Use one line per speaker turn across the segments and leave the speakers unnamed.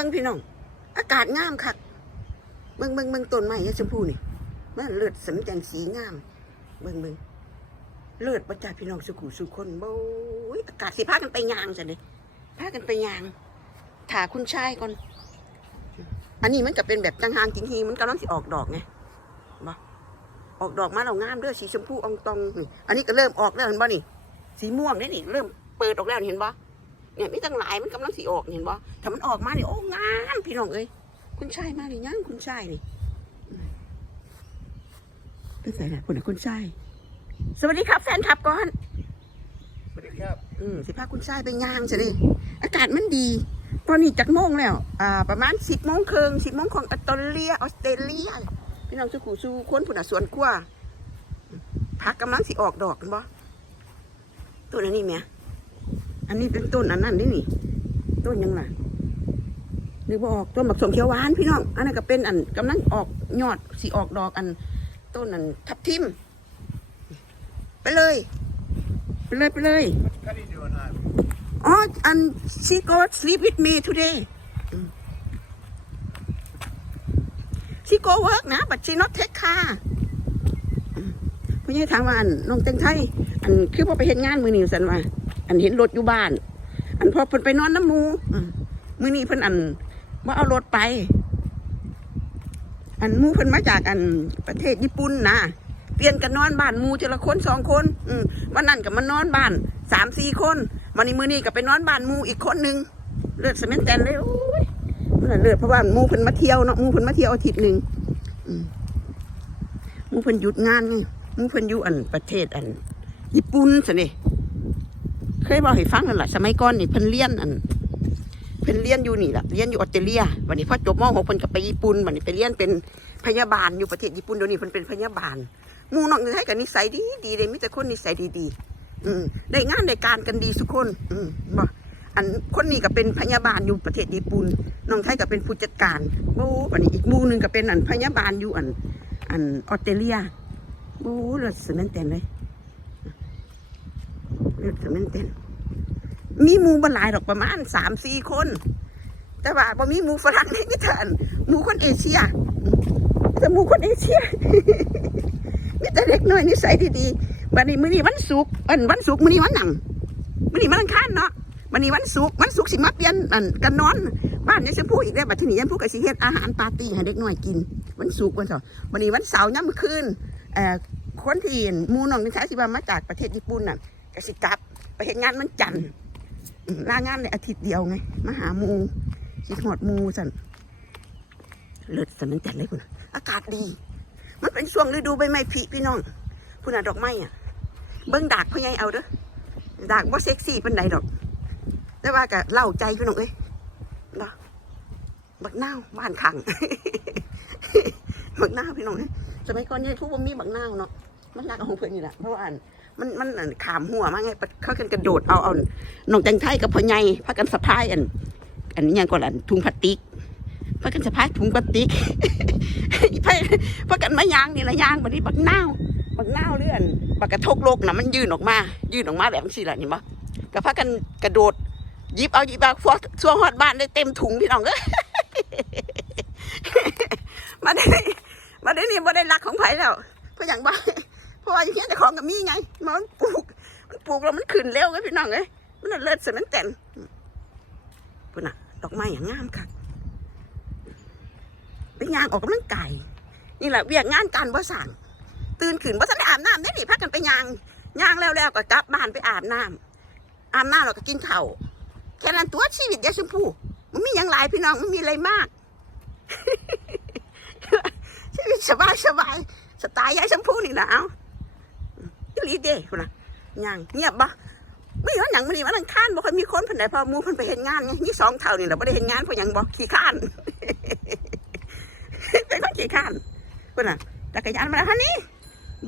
บิ่งพี่น้อง อากาศงามคักเบิ่งเบิ่งเบิ่งต้นไม้ชมพูนี่มันเลือดสำแดงสีงาม เบิ่งเบิ่งเลือดประจาพี่น้องสุขุสุคนโบ้ยอากาศสิพากันไปยางจังเลยพากันไปยางถาคุณชายก่อน อันนี้มันก็เป็นแบบจังหางจริงๆมันกำลังสิออกดอกไงบ่ออกดอกมาแล้วงามเด้อสีชมพูอองตองนี่อันนี้ก็เริ่มออกแล้วเห็นบ่นี่ สีม่วงนี่นี่เริ่มเปิดออกแล้วเห็นบ่ เนี่ยมีตั้งหลายมันกำลังสีออกเห็นบ่ถ้ามันออกมาเนี่ยโอ้งามพี่น้องเอ้ยคุณชายมาหรือยังคุณชายนี่เป็นไงล่ะคุณน่ะคุณชายสวัสดีครับแฟนคลับก่อน
สวัสดีครับ
อืมสิพาคุณชายไปย่างใช่ดิอากาศมันดี ตอนนี้จักโมงแล้ว อ่า ประมาณสิบโมงครึ่งสิบโมงของออสเตรเลียออสเตรเลียพี่น้องสุขูสู่คนผุนอะสวนกล้วยพักกำลังสิออกดอกกันบ่ต้นอันนี้แหม่ อันนี้เป็นต้นอันนั้นนี่นี่ ต้นยังล่ะนึกว่าออกต้นบักสมเขียวหวานพี่น้องอันนั้นก็เป็นอันกำลังออกยอดสิออกดอกอัน ต้นอันทับทิม ไปเลย ไปเลยไปเลย
What are you doing, hon?
Oh, and she go sleep with me today. She go work นะ but she not take car อืมผู้ใหญ่ถามว่าอันน้องแตงไทยอันคือพอไปเห็นงานมือนี้สันว่า อันเห็นรถอยู่บ้าน อันพอเพิ่นไปนอนน้ำมูอืมมือนี้เพิ่นอันว่าเอารถไป อันมูเพิ่นมาจากอันประเทศญี่ปุ่นนะเปลี่ยนกันนอนบ้านมูทีละคนสองคนอืมวันนั้นก็มานนอนบ้านสามสี่คนวันนี้มือนี้ก็ไปนอนบ้านมูอีกคนหนึงเลือดสเมนแตนเลยโอ้ยมันเลือดเพราะว่ามูเพิ่นมาเที่ยวเนาะมูเพิ่นมาเที่ยวอาทิตย์หนึ่งมูเพิ่นหยุดงานไงมูเพิ่นอยู่อันประเทศอัน ญี่ปุ่นสินี่ เคยบอกให้ฟังนั่นแหละสมัยก่อนนี่เพิ่นเรียนอันเพิ่นเรียนอยู่นี่แหละเรียนอยู่ออสเตรเลียวันนี้พอจบม .6 เพิ่นก็ไปญี่ปุ่นวันนี้ไปเรียนเป็นพยาบาลอยู่ประเทศญี่ปุ่นเดี๋ยวนี้เพิ่นเป็นพยาบาลมู่น้องเอ้ยกับนิสัยดีดีเลยมีแต่คนนิสัยดีๆอืมได้งานได้การกันดีทุกคน อืมบ่อันคนนี้ก็เป็นพยาบาลอยู่ประเทศญี่ปุ่นน้องไทยก็เป็นผู้จัดการโอ้วันนี้อีกมู่หนึงก็เป็นอันพยาบาลอยู่อัน อันออสเตรเลียโอ้เลือดสแมนเตนเลย เลือดสแมนเตนมีหมูบหลายดอกประมาณสามสี่คน แต่ว่าบ่มีหมูฝรั่งในมิถานหมูคนเอเชียแต่หมูคนเอเชียมีแต่เด็กน้อยนิสัยดีๆบัดนี้มื้อนี้วันศุกร์อันวันศุกร์มื้อนี้วันหนังมื้อนี้วันอังคารเนาะวันนี้วันศุกร์วันศุกร์สิมาเปลี่ยนอันกันนอน บ้านยายชมพู่อีกแล้บัดทีนี้ยายพู่ก็สิเฮ็ดอาหารปาร์ตี้ให้เด็กน้อยกิน วันศุกร์วันเสาร์วันนี้วันเสาร์ยามมื้อคืนเอ่อคนที่หมูน้องนิสาสิว่ามาจากประเทศญี่ปุ่นน่ะ ก็สิกลับ ไปเฮ็ดงานมันจันทร์อืมลางานในอาทิตย์เดียวไงมาหาหมูสิหอดหมูสันเลิศสันมันจัดเลยคุณอากาศดี มันเป็นช่วงฤดูใบไม้ผลิพี่น้องคุณน่ะดอกไม้อะ เบิ้งดากพ่อใหญ่เอาเด้อดากว่าเซ็กซี่เป็นใดดอก แต่ว่าก็เล่าใจพี่น้องเอ้ยเนาะบักนาวบ้านขังบักนาวพี่น้องเอ้ยสมัยก่อนเนี่ยทุกวันมีบักนาวเนาะมันรักเอาของเพื่อนนี่แหละเพราะว่าอัน มันมันขามหัวมาไงเขากันกระโดดเอาเอาน้องแตงไทยกับพ่อใหญ่พากันสะพายอัน อันนี้ยังก่อนอันถุงพลาสติกพากันสะพายถุงพลาสติกพาพากันมายางนี่ละยางบัดนี้บักนาวบักนาวเลื่อนบักกระทกโลกน่ะมันยื่นออกมา ยื่นออกมาแบบนี้ละนี่มั้ก็พากันกระโดดยิบเอายิบเอาฟอช่วงฮอดบ้านได้เต็มถุงพี่น้องเอ้ยมาได้มาได้นี่มาได้รักของไผแล้วเพราะอย่างบ้า ราะว่าอย่างเงี้ยแต่ของกับมีไงมันปลูก มันปลูกแล้วมันขึ้นเร็วไงพี่น้องเอ้ยมันเลิศสมันแต่นปุ่นน่ะ ดอกไม้อย่างงามค่ะเป็นยางออกกำลังกายนี่แหละเวียกงานการบ่สั่งตื่นขึ้นบ่ทันได้อาบน้ำได้ดิพักกันไปยางยางแล้วแล้วก็กลับบ้านไปอาบน้ำอาบน้ำแล้วก็กินข้าวแค่นั้นตัวชีวิตยายชมพู่มันมีอย่างไรพี่น้องมันมีอะไรมากชีวิตสบายสบายสไตล์ยายชมพู่นี่นะเอา อีหลีเด้คุณน่ะยังเงียบบ่ไม่ว่าหนังมันนี่มันอังคานบ่ค่อยมีคนเพิ่นใดพอหมูเพิ่นไปเห็นงานไงนี่สองเท่านี่แหละบ่ได้เห็นงานเพราะหยังบ่ขี้ข้านเป็นคนขี้ข้านเพิ่นน่ะจักรยานมาแล้วฮะนี่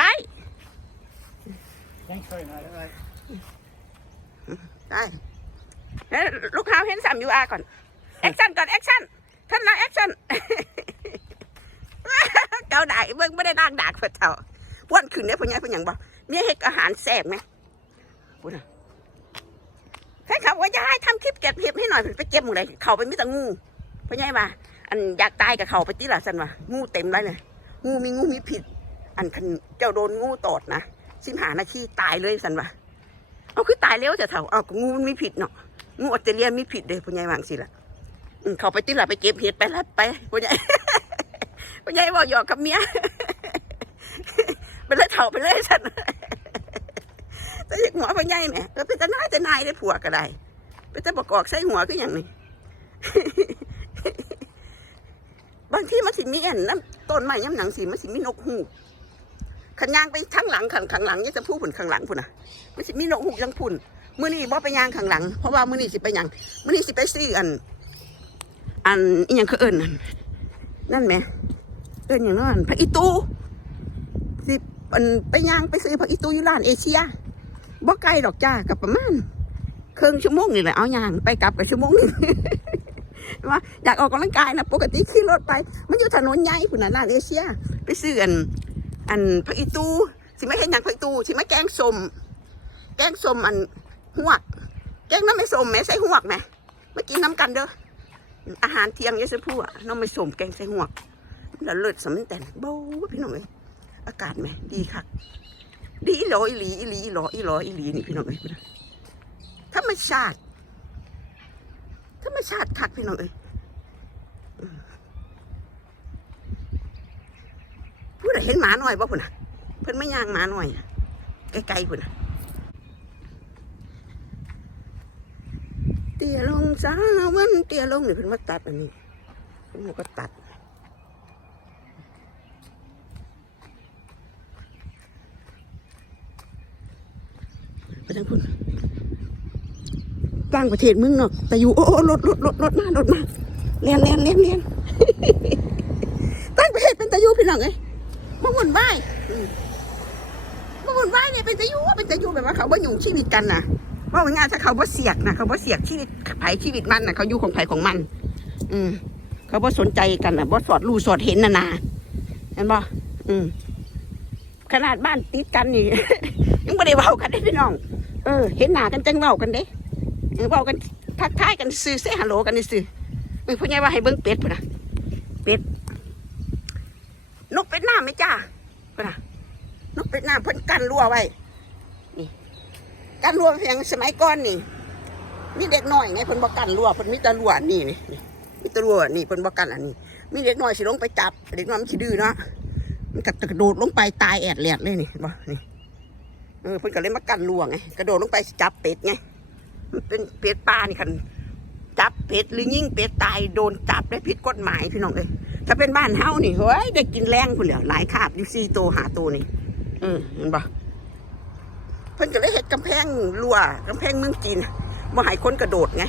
บาย
Thanks very much. All right.
ได้แล้วลูกค้าเห็นสามยูอาร์ก่อนแอคชั่นก่อนแอคชั่นท่านนะแอคชั่นเกาด่าเบิ่งไม่ได้ด่างด่าเพิ่นเท่าป้วนขึ้นเนี่ยเพิ่นยังเพิ่นหยังบ่ มีเฮ็ดอาหารแซ่บไหมพูดน่ะแฟนคลับว่ายายทำคลิปเก็บเห็บให้หน่อยไปเก็บหมดเลยเขาไปมีแต่งูพ่อใหญ่ว่าอันอยากตายกับเขาไปติล่ะสันว่างูเต็มเลยเนี่ยงูมีงูมีผิด อันคันเจ้าโดนงูตอดนะสิบหานาทีตายเลยสันว่าเอาคือตายเร็วจะเถ่าเอากงูมันมีผิดเนาะงูออสเตรเลียมีผิดเลยพ่อใหญ่วาจังสิละเขาไปติล่ะไปเก็บเห็ดไปแล้วไปพ่อใหญ่พ่อใหญ่บอกหยอกกับเมียไปเลยเถ่าไปเลยสัน แต่อยากหัวพ่อใหญ่เนี่ยเออเป็นจะนายจะนายได้ผัวก็ได้เป็นจะประกอบใส่หัวก็อย่างนี้บางทีมันสิมีอันน้ำต้นไม้ย้ำหนังสีมันสิมีนกฮูกขันยางไปข้างหลังขังข้างหลังยังจะพูดผลข้างหลังพุ่นน่ะมันสิมีนกฮูกยังพุ่นมื้อนี้บ่ไปยางข้างหลังเพราะว่ามื้อนี้สิไปยังมื้อนี้สิไปซื้ออัน อันอีหยังคือเอิ้นนั่นนั่นแหมเอิ้นอย่างนั้นพระอีตูสิอันไปยางไปซื้อพระอีตูอยู่ร้านเอเชีย บ่ไกลดอกจ้ากับประมาณครึ่งชั่วโมงนี่แหละเอายางไปกลับกับชั่วโมงหนึงว่าอยากออกกำลังกายนะปกติขี่รถไป มันอยู่ถนนใหญ่พุ่นน่ะร้านเอเชีย ไปซื้ออัน อันผักอีตูสิไม่เห็นอย่างผักอีตูสิไม่แกงสมแกงสมอันหวก แกงน้ำไม่สมแม่ใส่หวกแหม่มากินน้ำกันเด้ออาหารเที่ยงยายสพูอะน้ำไม่สมแกงใส่หวกแล้วเลิศสมันแต่นเบ้าพี่น้องเอ้ยอากาศแหม่ดีคัก ดีอีหลออีหลีอีหลีอีหลออีหลออีหลีนี่พี่น้องเอ้ยธรรมชาติธรรมชาติคักพี่น้องเอ้ยอืมผู้ใดเห็นหมาหน่อยบ่พุ่นน่ะเพิ่นไม่ย่างหมาหน่อยอะไกลๆพุ่นน่ะเตี้ยลงสาววันเตี้ยลงนี่เพิ่นมาตัดอันนี้เพิ่นก็ตัด ทางพุ่นต่างประเทศมึงเนาะแต่อยู่โอ้รถรถรถรถมารถมาเลียนเลียนเลียนเลียนต่างประเทศเป็นตะยูพี่น้องเอ้ยมาวุ่นวายมาวุ่นวายเนี่ยเป็นตะยูเป็นตะยูแบบว่าเขาบ่อยู่ชีวิตกันนะว่าง่ายถ้าเขาบ่เสียกนะเขาบ่เสียกชีวิตไผชีวิตมันนะเขาอยู่ของไผของมัน อืม เขาบ่สนใจกันนะบ่สอดรู้สอดเห็นนะนาเห็นบ่อืมขนาดบ้านติดกันนี่ยังไม่ได้เว้ากันได้พี่น้อง เออ เห็นหน้ากันจังเว้ากันเด้เออบอกกันทักทายกันซื้อเซฮัลโหลกันนี่ซื้อเออพูดง่ายว่าให้เบิ้งเป็ดพุ่นนะเป็ดนกเป็ดน้ำไหมจ้าพุ่นนะนกเป็ดน้ำเพิ่นกันรั้วไว้นี่กันรั้วเพียงสมัยก่อนนี่มีเด็กน้อยไงเพิ่นบอกกันรั้วเพิ่นมีต่รั้วนี่นี่มีต่รั้วนี่เพิ่นบอกกันอันนี้ มีเด็กน้อยสิลงไปจับเด็กน้อยมันสิดื้อเนาะมันก็กระโดดลงไปตายแอดแหลดเลยนี่เห็นบ่นี่ เออเพิ่นก็เลยมากันรั้วไงกระโดดลงไปจับเป็ดไงมันเป็นเป็ดป่านี่คันจับเป็ดหรือยิ่งเป็ดตายโดนจับได้ผิดกฎหมายพี่น้องเอ้ยถ้าเป็นบ้านเฮานี่เฮ้ยได้กินแรงคุณเหลียวหลายคาบอยู่สี่ตัวหาตัวนี่เออเห็นปะเพิ่นก็เลยเฮ็ดกำแพงรั้วกำแพงเมืองจีนมาให้คนกระโดดไง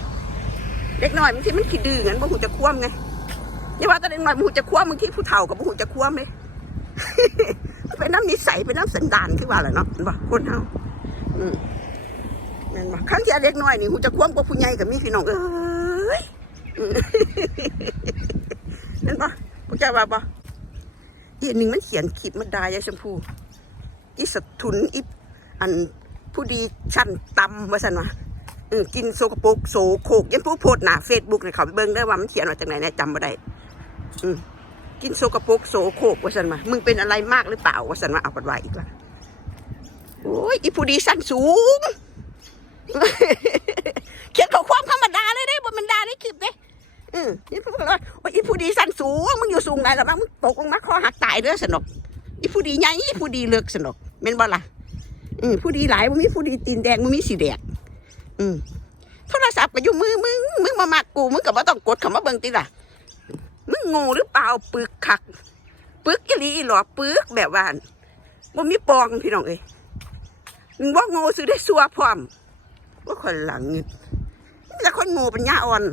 เด็กน้อยบางทีมันขี้ดื้องั้นบ่หูจะคว่ำไงนี่ว่าแต่เด็กน้อยบ่หูจะคว่ำบางทีผู้เฒ่ากับบ่หูจะคว่ำเลยมั น้ำนิสัยเป็นน้ำสันดานคือว่าแหละเนาะเห็นปะคนเฮาอืมแม่นบ่ครั้งที่เล็กน้อยนี่หูจะคว่ำกว่าผู้ใหญ่กับมีพี่น้องเอ้ยอืมเห็นปะพวกเจ้าว่าปะอีกหนึ่งมันเขียนขีดมันดายายชมพูอีสถุนอีอันผู้ดีชั้นต่ำว่าสันวะเออกินโซกโปกโซโคกยันผู้โพดหนาเฟซบุ๊กเนี่ยเขาไปเบิ่งได้ว่ามันเขียนมาจากไหนเนี่ยจำไม่ได้อืม กินโซกโปกโซโคกว่าสันวะมึงเป็นอะไรมากหรือเปล่าว่าสันวะเอาปัดไว้อีกละโอ้ยอีผู้ดีสั้นสูง เขียนข้อความธรรมดาเลยเด้บนมันดาได้คลิปเด้อืมนี่พูดว่าโอ้ยอีผู้ดีสั้นสูง มึงอยู่สูงไหนล่ะบ้างมึงตกลงมาคอหักตายเด้อสนุกอีผู้ดีใหญ่อีผู้ดีเลือกสนุกเม่นบ่ล่ะอืมผู้ดีหลายมึงมีผู้ดีตีนแดงมึงมีสีแดงอืมโทรศัพท์ก็อยู่มือมึงมึงมามักกูมึงก็บ่ต้องกดคำว่าเบิ่งติล่ะ มึงโง่หรือเปล่าปึกคัก ปึกอีหลีอีหลอปึกแบบว่านบ่มีปองพี่น้องเอ้ยมึงบ่โง่ซื้อได้ซัวพร้อมว่าคนหลังนี่แต่คนโง่ปัญญาอ่อน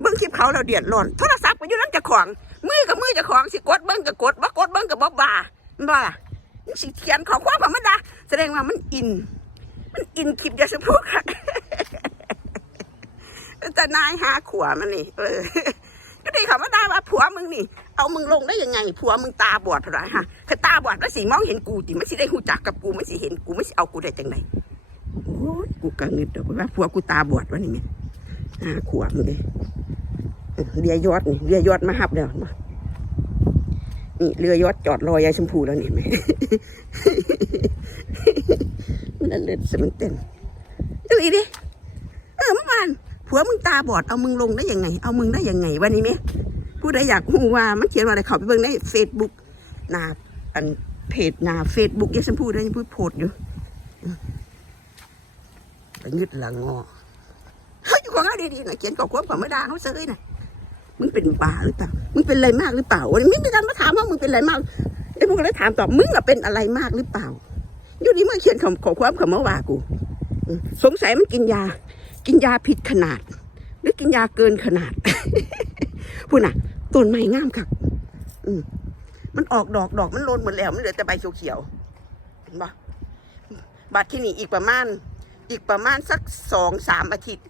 เบิ้องคลิปเขาเราเดือดร้อนโทรศัพท์ก็อยู่นั่นจะของ มือกับมือจะของสิกดเบิ้องกับกดบ่กดเบิ้องกับบ่บ่ามันบ่ล่ะมันสิเขียนขอความธรรมดาแสดงว่ามันอิน มันอินคลิปอยาสะพูกค่ะแต่นายหาขวามันนี่เออ ก็ดีค่ะว่าได้ว่าผัวมึงนี่ เอามึงลงได้ยังไงผัวมึงตาบอดเท่าไรฮะคือตาบอดก็สิมองเห็นกูจิมันสิได้หูจักกับกูมันสิเห็นกูมันสิเอากูได้จังไดโอ้ยกูกังนึดดอกว่าผัวกูตาบอดวะนี่แม่หาขวบมึงเลยเรือยอดนี่เรือยอดมาหับแล้วมานี่เรือยอดจอดรอยายชมพูแล้วนี่เห็นไหมมันเลิศสมันเต้นดูอีดิเออเมื่อวาน ผัวมึงตาบอดเอามึงลงได้ยังไง เอามึงได้ยังไงวันนี้ไหมผู้ใดอยากรู้ว่ามันเขียนว่าอะไรเขาไปเบิ่งในเฟซบุ๊กหน้าอันเพจหน้าเฟซบุ๊กยายชมพูได้ยายพูดโพสต์อยู่แต่ยึดหลังงอเฮ้ยอยู่ของเขาดีๆนะเขียนก่อความของไม่ได้เขาเซยนะมึงเป็นบ้าหรือเปล่า มึงเป็นอะไรมากหรือเปล่าวันนี้ไม่มีการมาถามว่ามึงเป็นอะไรมากไอ้พวกก็เลยถามตอบมึงอะเป็นอะไรมากหรือเปล่าอยู่ดีมาเขียนขอขอความคำว่าว่ากูสงสัยมันกินยา กินยาผิดขนาด หรือกินยาเกินขนาดพูดน่ะต้นไม้งามครับอืมมันออกดอกดอกมันโลนหมดแล้ว มันเหลือแต่ใบเขียวๆเห็นปะบัดที่นี่อีกประมาณ อีกประมาณสักสองสามอาทิตย์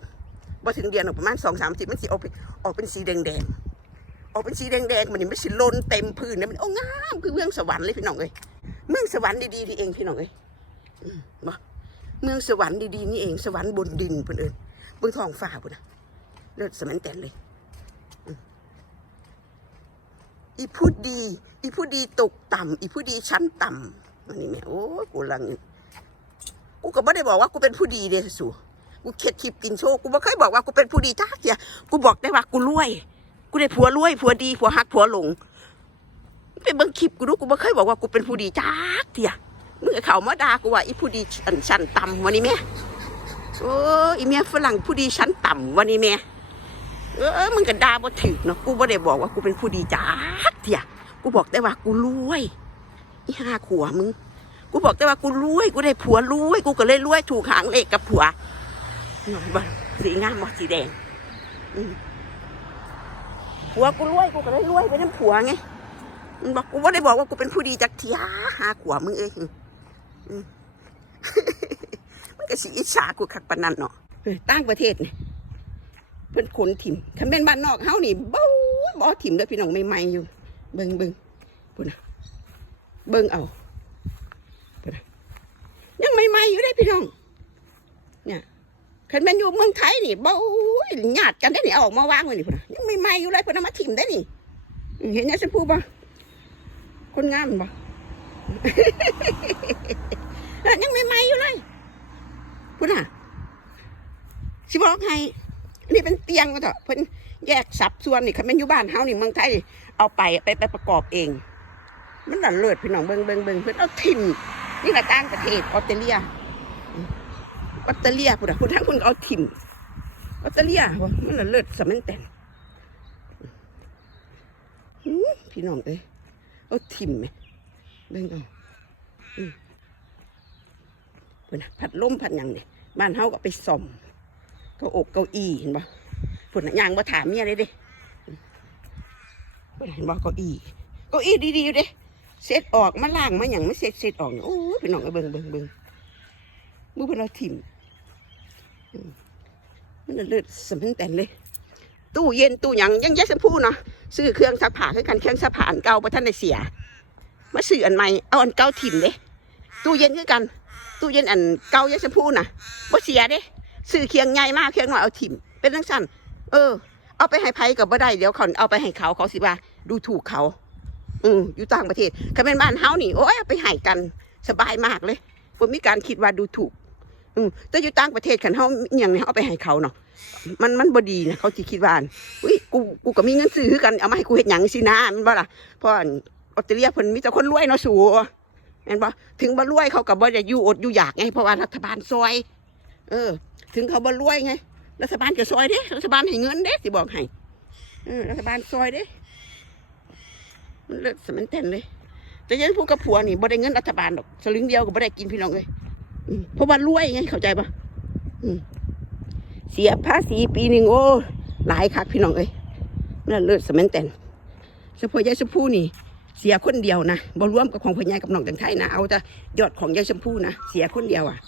บ่ถึงเดือนหรอกประมาณสองสามอาทิตย์มันสิออกเป็นออกเป็นสีแดงๆออกเป็นสีแดงๆมันนี่ไม่สิโลนเต็มพื้นนะมันโอ้งามคือเมืองสวรรค์เลยพี่น้องเอ้ยเมืองสวรรค์ดีๆนี่เองพี่น้องเอ้ยอืมบ่เมืองสวรรค์ดีๆนี่เองสวรรค์บนดินเพิ่นเอิ้น งท้องฟ้าพุ่นนะเลิศสมันแตนเลย อีผู้ดี อีผู้ดีตกต่ำอีผู้ดีชั้นต่ำอันนี้แม่โอ้กูลังกูก็บ่ได้บอกว่ากูเป็นผู้ดีเด้สูกูเข็ดคลิปกินโชกูบ่เคยบอกว่ากูเป็นผู้ดีจ้าเสียกูบอกได้ว่ากูรวย กูได้ผัวรวยผัวดีผัวฮักผัวหลงไปเบิ่งคลิปกูดูกูบ่เคยบอกว่ากูเป็นผู้ดีจ้าเถียมึงกับเขามาด่ากูว่าอีผู้ดีชั้นชั้นต่ำวันนี้แม่ โอ้อีเมียฝรั่งผู้ดีชั้นต่ำวันนี้แม่เออมึงก็ดาบ่ถึกเนาะกูบ่ได้บอกว่ากูเป็นผู้ดีจ้าเถี่ยกูบอกแต่ว่ากูรวยอีห้าขวมึง กูบอกแต่ว่ากูรวยกูได้ผัวรวยกูก็เลยรวยถูกหางเลขกับผัวเนาะบ่สีงามบ่สีแดงผัวกูรวยกูก็เลยรวยไปน้ำผัวไงมันบอกกูว่าได้บอกว่ากูเป็นผู้ดีจากเทียหาขวมึงเอ้ย ก็สิอิจฉากูคักปานนันเนาะเฮ้ยต่างประเทศนี่เพิ่นขนถิ่มคันเป็นบ้านนอกเฮานี่บ่บ่ถิ่มเด้อพี่น้องใหม่ๆอยู่ เบิ่งเบิ่งพุ่นน่ะเบิ่งเอาพุ่นน่ะยังใหม่ๆอยู่ได้พี่น้อง เนี่ยคันแม่นอยู่เมืองไทยนี่บ่ญาติกันได้นี่เอาออกมาวางไว้นี่พุ่นน่ะยังใหม่ๆอยู่เลยพิ่นเอามาถิ่มได้นี่ เห็นยังฉันพูดบ่คนงามบ่ยังไม่ไหม้อยู่เลย พูดน่ะสิบอกให้นี่เป็นเตียงมาเถอะเพิ่นแยกสับส่วนนี่คันแม่นอยู่บ้านเฮานี่เมืองไทยเอาไปไปไปประกอบเอง มันน่ะเลิศพี่น้องเบิ่งเบิ่งเบิ่งเพิ่นเอาทิ่มนี่ก็ต่างประเทศออสเตรเลียออสเตรเลียพุ่นน่ะพุ่นทั้งคนเอาทิ่มออสเตรเลียบ่มันน่ะเลิศสมันแต่นพี่น้องเอ้ยเอาทิมไหมเบิ่งเอาอืม เพิ่นน่ะพัดล้มพัดหยังเนี่ยบ้านเฮาก็ไปซ่อมเก็อกเก้าอี้เห็นบ่เพิ่นย่างบ่ถามเมียเลยเด้เพิ่นเห็นบ่เก้าอี้เก้าอี้ดีๆอยู่เด้เสร็จออกมาล้างมาหยังไม่เสร็จเสร็จออกโอ้ยพี่น้องเอาเบิ่งเบิ่งเบิ่งมือเพิ่นเอาทิมอืมมันเลิศสำเพ็งแต่นเลย ตู้เย็นตู้หยังยังแยกสัมพูเนาะซื้อเครื่องซักผ้าคือกันเครื่องซักผ้าอันเก่าประท่านได้เสีย มาซื้ออันใหม่เอาอันเก่าถิ่มเด้ตู้เย็นคือกัน ตู้เย็นอันเก่ายังชมพูน่ะบ่เสียเด้ซื้อเคียงใหญ่มากเคียงน้อยเอาถิ่มเป็นจังซั่นเออ เอาไปให้ไผกับบ่ได้เดี๋ยวเขาเอาไปให้เขาเขาสิว่าดูถูกเขา อืมอยู่ต่างประเทศคันเป็นบ้านเฮานี่โอ้ยเอาไปให้กันสบายมากเลยบ่มีการคิดว่าดูถูก อืมแต่อยู่ต่างประเทศคันเฮาอย่างนี้เอาไปให้เขาเนาะมันมันบ่ดีนะเขาสิคิดว่าอุ้ยกูกูก็มีเงินซื้อกันเอามาให้กูเฮ็ดหยังสินะมันบ่ล่ะเพราะอันออสเตรเลียเพิ่นมีแต่คนรวยเนาะสู แม่นบ่ถึงบ่รวยเขาก็บ่ได้อยู่อดอยู่อยากไงเพราะว่ารัฐบาลซอย เออ ถึงเขาบ่รวยไงรัฐบาลก็ซอยเด้รัฐบาลให้เงินเด้สิบอกให้รัฐบาลซอยเด้มันเลิศสมันเต้นเลย แต่ยันพูดกับผัวนี่บ่ได้เงินรัฐบาลดอกสลึงเดียวก็บ่ได้กินพี่น้องเลยเพราะว่ารวยไงเข้าใจปะเสียภาษีปีหนึ่งโอ้หลายคักพี่น้องเอ้ยนั่นเลิศสมันเต้นเฉพาะยายชมพู่นี่ เสียคนเดียวนะบรวมกับของพ่อใหญ่กับน้องตังไทยนะเอาแต่ยอดของยายชมพู่นะเสียคนเดียวอะ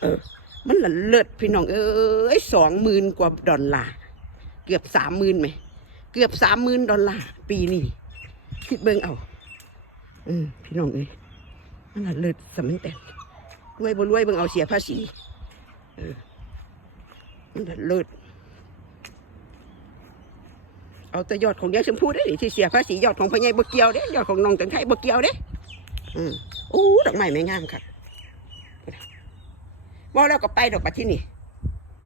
เออ มันละเลิศพี่น้องเอ้ยสองหมื่นกว่าดอลลาร์เกือบสามหมื่นไหมเกือบสามหมื่นดอลลาร์ปีนี้คิดเบิ่งเอาอืมพี่น้องเอ้ยมันละเลิศสมันแต่รวยบ่รวยเบิ่งเอาเสียภาษีเออมันละเลิศ เอาแต่ยอดของยายชมพูได้ดิที่เสียภาษียอดของพ่อใหญ่บ่เกี่ยวเด้ยอดของน้องจังไทยบ่เกี่ยวเด้อืมโอ้ดอกไม้ไม่งามค่ะบ่แล้วก็ไปดอกปัดที่นี่